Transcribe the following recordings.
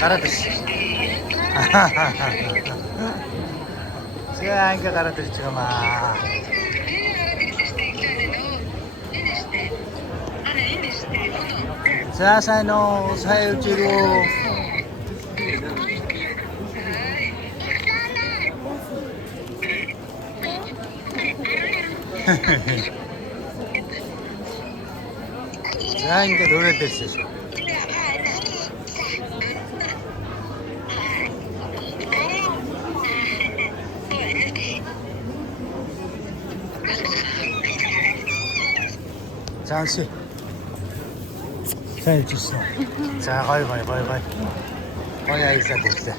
Гараад ирсэн. Сега ингээ гараад ирж байгаа маа. За сайн уу, сайн үжирөө. За ингээд өрөөд ирсэн шүү. Заанси. Сайн үжирсэн. За гой. Гой аясаад ирлээ.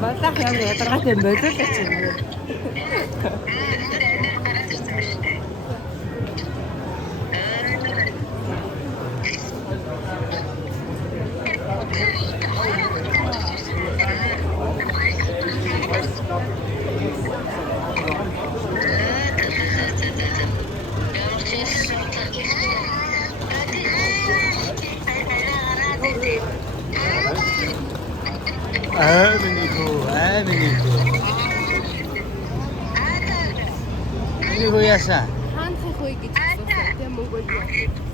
Батлах юм ядаргатай модул гэж юм. Ini яасан? Хаанхын хөөе гэж асуусан. Тийм үгүй юу?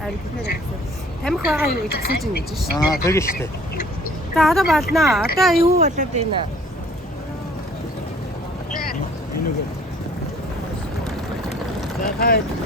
Ари тэхээр асуусан. Тамхи байгаа юу гэж асууж юм гэж шүү. Тэгээ шүү дээ. За одоо болно. Одоо юу болоод байна? Энийг. За хай.